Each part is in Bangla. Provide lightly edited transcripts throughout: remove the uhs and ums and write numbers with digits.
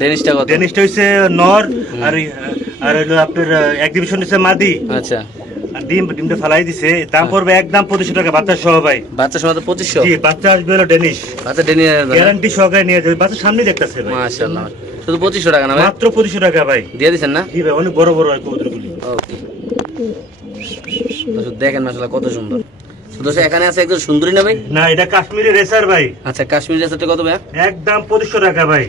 ডেনিশটা কত? ডেনিশটা হচ্ছে নর, আর হলো আপনার এক্সিবিশন হচ্ছে মাদি। আচ্ছা, আর ডিমটা ফালাই দিছে, দাম পড়বে একদম 2500 টাকা বাচ্চা সহ ভাই। বাচ্চা সহ 2500? জি, বাচ্চা আসবে হলো ডেনিশ, বাচ্চা ডেনিশ গ্যারান্টি সহকারে নিয়ে যাবে, বাচ্চা সামনে দেখতেছে ভাই। মাশাআল্লাহ, শুধু 2500 টাকা না ভাই? মাত্র 2500 টাকা ভাই দিয়ে দিবেন না? জি ভাই, অনেক বড় বড় হয় কবুতরগুলি। ওকে, দর্শক দেখেন মাশাআল্লাহ কত সুন্দর। তো দর্শক এখানে আছে একজন সুন্দরী না ভাই? না, এটা কাশ্মীরি রেসার ভাই। আচ্ছা, কাশ্মীরি রেসারটা কত ভাই? একদম 2500 টাকা ভাই।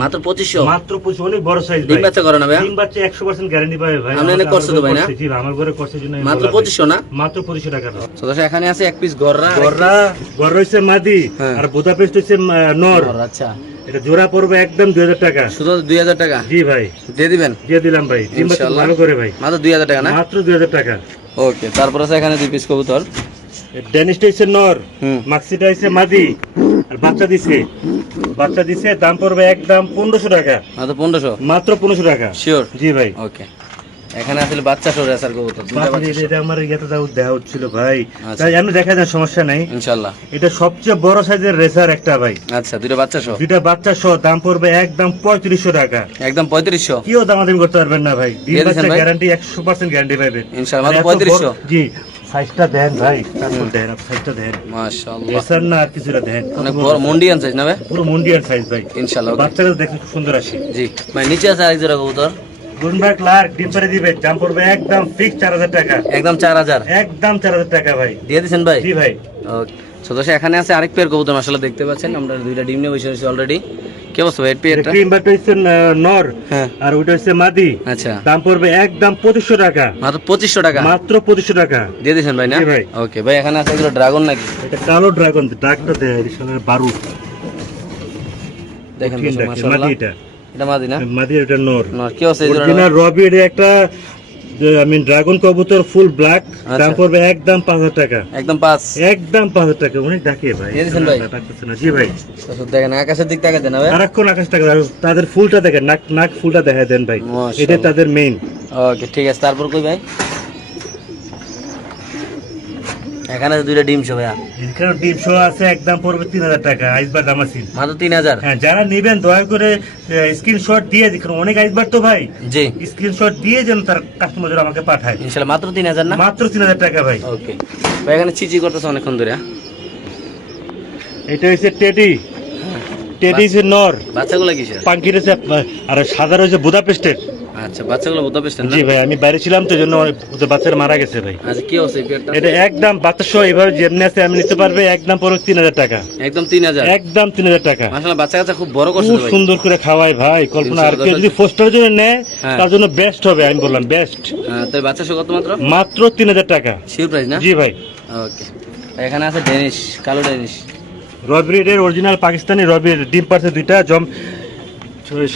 মাত্র 2500? মাত্র 2500, অনেক বড় সাইজ ভাই। ডিম বাচ্চা করে না ভাই? ডিম বাচ্চা 100% গ্যারান্টি পাবে ভাই। আপনি এনে করছে তো ভাই না? জি ভাই, আমার ঘরে করছে জন্য মাত্র 2500 না? মাত্র 2500 টাকা। তো দর্শক এখানে আছে এক পিস গররা। গররা হইছে মাদি, হ্যাঁ। আর বুদাপেস্ট হইছে নর। আচ্ছা, এটা জোড়া পড়বে একদম 2000 টাকা। শুধু 2000 টাকা? জি ভাই, দিয়ে দিবেন? দিয়ে দিলাম ভাই। ডিম বাচ্চা ইনশাআল্লাহ। ভালো করে ভাই। মাত্র 2000 টাকা না? মাত্র 2000 টাকা। ওকে, তারপর আছে এখানে দুই পিস কবুতর। ডেনিশটা হইছে নর, হুম। মাক্সিটা হইছে মাদি, আর বাচ্চা দিছে দাম পড়বে একদম 1500 টাকা। মাত্র 1500? মাত্র 1500 টাকা। শিওর? জি ভাই। ওকে, এখানে আসলে বাচ্চা সহ রেসার কবুতর, দুইটা বাচ্চা সহ। এটা আমার ইয়েতে দেওয়া হচ্ছিল ভাই, আচ্ছা। তাই আমি দেখা যায়, সমস্যা নাই ইনশাআল্লাহ। এটা সবচেয়ে বড় সাইজের রেসার একটা ভাই। আচ্ছা, দুইটা বাচ্চা সহ? দুইটা বাচ্চা সহ দাম পড়বে একদম 3500 টাকা। একদম 3500? কেউ দামাদামি করতে পারবেন না ভাই। ডিম দিয়ে দিছেন বাচ্চা ভাই? গ্যারান্টি 100% গ্যারান্টি পাবেন ইনশাআল্লাহ। মাত্র 3500? জি, সাইজটা দেন ভাই, তারপর দেন, সাইজটা দেন। মাশাআল্লাহ, রেসার না আর কিছুটা দেন। অনেক বড় মন্ডিয়ান সাইজ না ভাই? পুরো মুন্ডিয়ার সাইজ ভাই। ইনশাআল্লাহ। ওকে। বাচ্চাটা দেখতে খুব সুন্দর আসে। জি ভাই, নিচে আছে আরেক জোড়া কবুতর। গুনবার্গ লার্ক ডিম পারে দিবে, দাম পড়বে একদম ফিক্স 4000 টাকা। একদম 4000? একদম 4000 টাকা ভাই। দিয়ে দিছেন ভাই? জি ভাই। ওকে, তো দর্শক এখানে আছে আরেক পেয়ার কবুতর মাশাআল্লাহ, দেখতে পাচ্ছেন আমরা দুইটা ডিম নিয়ে বসে আছি অলরেডি। কি অবস্থা ভাই পেয়ারটা? ক্রিম বাট হইছে নর, হ্যাঁ। আর ওইটা হইছে মাদি। আচ্ছা, দাম পড়বে একদম 2500 টাকা। মাত্র 2500 টাকা? মাত্র 2500 টাকা। দিয়ে দিছেন ভাই না? জি ভাই। ওকে ভাই, এখানে আছে এগুলো ড্রাগন নাকি? এটা কালো ড্রাগন, ডাকটা দেয় এর বারুদ। দেখেন কি দর্শক ডাকে? মাশাআল্লাহ, মাদি এটা। এটা মাদি না? মাদি, এটা নর। নর। কি আছে এই জোড়াটা? অরিজিনাল রবি, এটা একটা ড্রাগন কবুতর, ফুল ব্ল্যাক। আচ্ছা। দাম পড়বে একদম 5000 টাকা। একদম 5? একদম 5000 টাকা। অনেক ডাকে ভাই। দিয়ে দিছেন ভাই? ডাকতেছে না। জি ভাই। দর্শক দেখেন আকাশের দিক তাকাতে না ভাই? সারাক্ষণ আকাশ টাকা, তাদের ফুলটা দেখেন, নাক ফুলটা দেখা দেন ভাই। মাশাআল্লাহ। এটা তাদের মেইন। ওকে, ঠিক আছে, তারপর কই ভাই? এখানে আছে দুইটা ডিম সহ ভাইয়া। এখানে ডিম শো আছে, একদম পড়বে 3000 টাকা। আইসবার দামাসিন মাত্র 3000? হ্যাঁ, যারা নেবেন দয়া করে স্ক্রিনশট দিয়ে দেখুন। অনেক আইসবার তো ভাই, জি, স্ক্রিনশট দিয়ে যেন তার কাস্টমার আমাকে পাঠায়। ইনশাআল্লাহ। মাত্র 3000 না? মাত্র 3000 টাকা ভাই। ওকে ভাই, এখানে চিচি করতেছে অনেকক্ষণ ধরে। এটা হচ্ছে টেডি। টেডি হচ্ছে নর, বাচ্চাগুলো কিসের? পাঙ্কির হচ্ছে, আর সাদা হচ্ছে বুদাপেস্টের। আচ্ছা, বাচ্চাগুলো বুদাপেস্ট না? জি ভাই, আমি বাইরে ছিলাম তো, জন্য ওদের বাচ্চারা মারা গেছে ভাই। আচ্ছা, কি আছে এই পেয়ারটা? এটা একদম বাচ্চা সহ এভাবে যেমনি আছে আমি নিতে পারবে, একদম পড়বে 3000 টাকা। একদম 3000? একদম 3000 টাকা। মাশাআল্লাহ, বাচ্চা কাচ্চা খুব বড় করছে খুব তো ভাই। সুন্দর করে খাওয়াই ভাই, কল্পনা। আর কেউ যদি ফোস্টারের জন্য নেয়, হ্যাঁ। তার জন্য বেস্ট হবে, আমি বললাম বেস্ট। তাই বাচ্চা সহ কত মাত্র? মাত্র 3000 টাকা। শিওর প্রাইস না? জি ভাই। ওকে, এখানে আছে ডেনিশ, কালো ডেনিশ। রবিরের অরিজিনাল পাকিস্তানি রবির, ডিম পারছে দুইটা,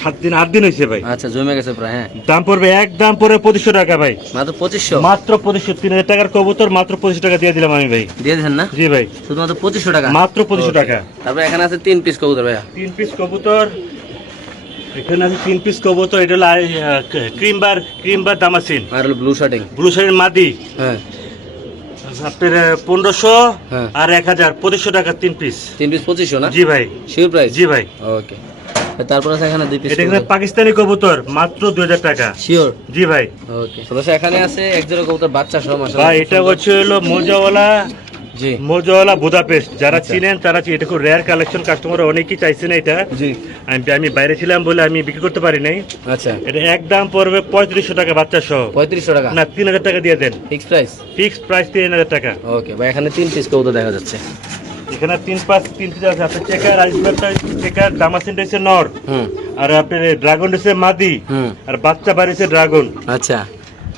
7 দিন 8 দিন হয়েছে ভাই। আচ্ছা, জমে গেছে প্রায়। হ্যাঁ, দাম পড়বে একদম পড়বে 2500 টাকা ভাই। মাত্র 2500? মাত্র 2500। 3000 টাকার কবুতর মাত্র 2500 টাকা দিয়ে দিলাম আমি ভাই। দিয়ে দিয়েছেন না? জি ভাই। শুধুমাত্র 2500 টাকা? মাত্র 2500 টাকা। তারপর এখানে আছে 3 পিস কবুতর ভাইয়া। 3 পিস কবুতর। এখানে আছে 3 পিস কবুতর। এটা হলো ক্রিমবার দামাসিন, আর হলো ব্লু শার্টিং। ব্লু শাড়ির মাদি। হ্যাঁ, আপনার 1500 হ্যাঁ। আর 1000, 2500 টাকা 3 পিস। 3 পিস 2500 না? জি ভাই। Sure price? জি ভাই। ওকে, তারপর আছে এখানে 2 পিস। এটা এখানে পাকিস্তানি কবুতর, মাত্র 2000 টাকা। শিওর? জি ভাই। ওকে, তো এখানে আছে এক জোড়া কবুতর বাচ্চা সহ মাশাআল্লাহ। ভাই এটা হচ্ছে হলো জি, মোজাওয়ালা বুদাপেস্ট। যারা আচ্ছা। চিনেন তারা এটা খুব রেয়ার কালেকশন, কাস্টমার অনেকেই চাইছেন এটা। জি। আমি বাইরে ছিলাম বলে আমি বিক্রি করতে পারি নাই। আচ্ছা, এটা একদম পড়বে 3500 টাকা বাচ্চা সহ। 3500 টাকা? না, 3000 টাকা দিয়ে দেন। Fix price? ফিক্সড প্রাইস 3000 টাকা। ওকে ভাই, এখানে 3 পিস কবুতর দেখা যাচ্ছে। এখানে 3 পিস আছে। আপনার চেকার, আইসবারটা চেকার, দামাসিনটা হচ্ছে নর, হুম, আর আপনার ড্রাগন হচ্ছে মাদি, হুম। আর বাচ্চা বাড়িছে ড্রাগন। আচ্ছা,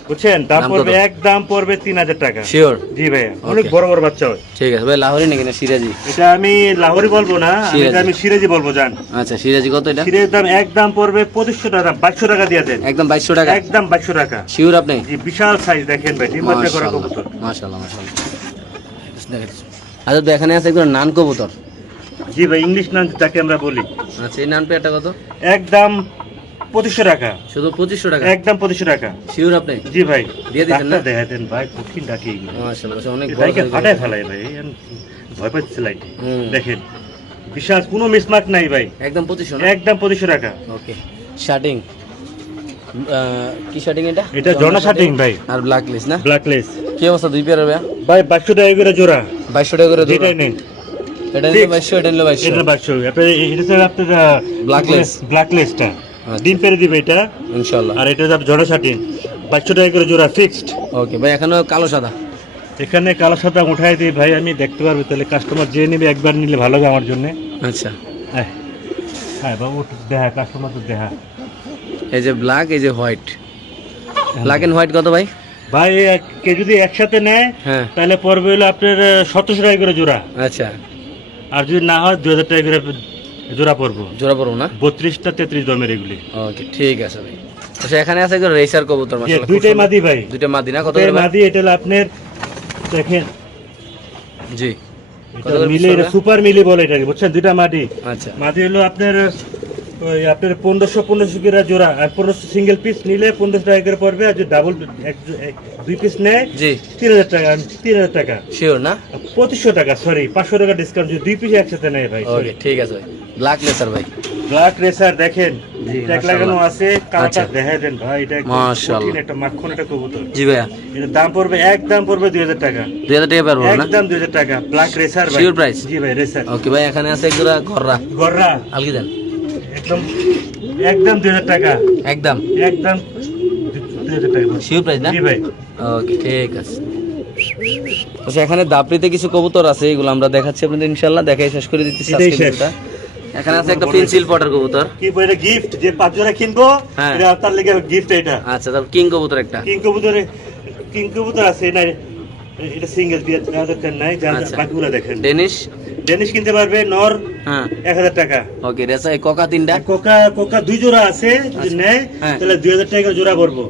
বুঝছেন? দাম দাম পড়বে কত? একদম পড়বে 3000 টাকা। শিওর? জি ভাইয়া, অনেক Okay. বড় বড় বাচ্চা হয়। ঠিক আছে ভাই। লাহোরি নাকি না সিরাজি? এটা আমি লাহোরি বলবো না, সিরাজি। আমি সিরাজি বলবো। জান, আচ্ছা, সিরাজি কত এটা? সিরাজির দাম একদম পড়বে 2500 টাকা। 2200 টাকা দিয়ে দেন। একদম 2200 টাকা? একদম 2200 টাকা। শিওর আপনি? জি, বিশাল সাইজ দেখেন ভাই, ডিম বাচ্চা করা কবুতর। মাশাআল্লাহ, মাশাআল্লাহ। আচ্ছা, তো এখানে আছে একদম নান কবুতর। জি ভাই, ইংলিশ নাম যাকে আমরা বলি। আচ্ছা, এই নান পেয়ারটা কত? একদম 2500 টাকা। শুধু 2500 টাকা? একদম 2500 টাকা। শিওর আপনি? জি ভাই। দিয়ে দিচ্ছেন না? ডাক্তার দেখা দেন ভাই, কঠিন ডাকে এগুলো। মাশাআল্লাহ, অনেক বড় ভাইকে size এর। ফাটায় ফেলায় ভাই, ভয় পাচ্ছে লাইটে। হুম। দেখেন বিশ্বাস কোনো মিসমার্ক নাই ভাই, একদম 2500 না? একদম 2500 টাকা। ওকে শার্টিং, কি শার্টিং এটা? এটা জর্না শার্টিং ভাই, আর ব্ল্যাক লিস্ট না? ব্ল্যাকলেস কি অবস্থা দুই পেয়ারের ভাই? ভাই 2200 টাকা করে জোড়া, 2200 টাকা করে যেটাই নেন এটা নিলে 2200, এটা নিলে 2200। এটা 2200। আপনার এটা স্যার আপনার Blackless। ব্ল্যাকলেসটা আচ্ছা। ডিম পেরে দিবে এটা, ইনশাআল্লাহ। আর এটা হচ্ছে জর্না শার্টিং 2200 টাকা করে জোড়া ফিক্সড। ওকে ভাই, এখানে কালো সাদা। এখানে কালো সাদা উঠাই দিই ভাই, আমি দেখতে পারবো, তাহলে কাস্টমার যে নেবে একবার নিলে ভালো হবে আমার জন্য। আচ্ছা, হ্যাঁ বাবু দেখা, কাস্টমার তো দেখা। এই যে ব্ল্যাক, এই যে হোয়াইট। ব্ল্যাক এন্ড হোয়াইট কত ভাই? ভাই কে যদি একসাথে নেয় হ্যাঁ, তাহলে পড়বে হলো আপনার 1700 টাকা করে জোড়া, আচ্ছা। আর যদি না হয় 2000 টাকা করে জোড়া পড়বো। জোড়া পড়বো না? 32টা 33 দমের এগুলি। ওকে, ঠিক আছে ভাই। আচ্ছা, এখানে আছে একজন রেসার কবুতর, যে মাশাআল্লাহ। দুইটাই মাদি ভাই, দুইটা মাদি না? কত দুইটাই করে ভাই? মাদি। এটা হলো আপনার দেখেন, জি, এটা কত করে মিলে, পিস এটা পড়বে? সুপার মিলি বলে এটাকে, বুঝছেন? দুইটা মাদি, আচ্ছা, মাদি হলো আপনার ওই আপনার 1500 করে জোড়া, আর 1500 সিঙ্গেল পিস নিলে 1500 টাকা করে পড়বে, আর যদি ডাবল দুই পিস নেয় জি, 3000 টাকা, 3000 টাকা, শিওর না? 2500 টাকা, সরি 500 টাকা ডিসকাউন্ট যদি দুই পিস একসাথে নেয় ভাই। ওকে, ঠিক আছে ভাই। ব্ল্যাক লেসার ভাই। ব্ল্যাক রেসার দেখেন, জি, ট্যাগ মাশাআল্লাহ। লাগানো আছে, কালারটা আচ্ছা। দেখাই দেন ভাই, এটা একদম মাশাআল্লাহ। কঠিন একটা মাখন একটা কবুতর। জি ভাইয়া, এর দাম পড়বে, একদম পড়বে 2000 টাকা, 2000 টাকা পারবো না? একদম 2000 টাকা। ব্ল্যাক রেসার ভাই, Sure price? জি ভাই রেসার ওকে ভাই, এখানে আছে একজোড়া গররা। গররা, আলগি দেন। একদম একদম 2000 টাকা, একদম একদম 2000 টাকা। শিওর প্রাইস না? জি ভাই, ওকে, ঠিক আছে। আচ্ছা, এখানে দাপড়িতে কিছু কবুতর আছে, এগুলো আমরা দেখাচ্ছি আপনাদের ইনশাআল্লাহ, দেখাই শেষ করে দিচ্ছি এটাই আজকের শেষ। ভিডিওটা। এখানে আছে একটা পেন্সিল পটার কবুতর। কি বলে গিফট, যে 5 জোড়া কিনবো হ্যাঁ। এটা তার লেগে গিফট। এটা আচ্ছা, তারপর কিং কবুতর একটা। কিং কবুতর আছে না, এটা সিঙ্গেল দিয়ে দরকার নাই, যা আচ্ছা। বাকিগুলো দেখেন। ডেনিশ। ডেনিশ কিনতে পারবে নর হ্যাঁ, 1000 টাকা। ওকে। রেসা কোকা তিনটা। আর কোকা কোকা 2 জোড়া আছে, যদি নেয় হ্যাঁ। তাহলে 2000 টাকা জোড়া পড়বো।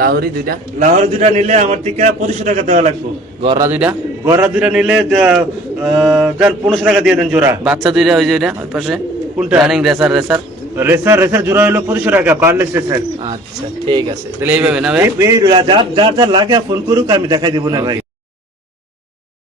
লাহোরি দুইটা। লাহোর দুটা নিলে আমার থেকে 2500 টাকা দেওয়া লাগবে। গররা দুইটা। গররা দুটা নিলে যান 1500 টাকা দিয়ে দেন জোড়া। বাচ্চা দুইটা, ওই যে ওইটা ওই পাশে। কোনটা? Running racer. রেসার রেসার জোড়া হলো 2500 টাকা, বারলেস রেসার। আচ্ছা, ঠিক আছে, তাহলে এইভাবে না ভাই? যার যার লাগে ফোন করুক, আমি দেখাই দিব না ভাই।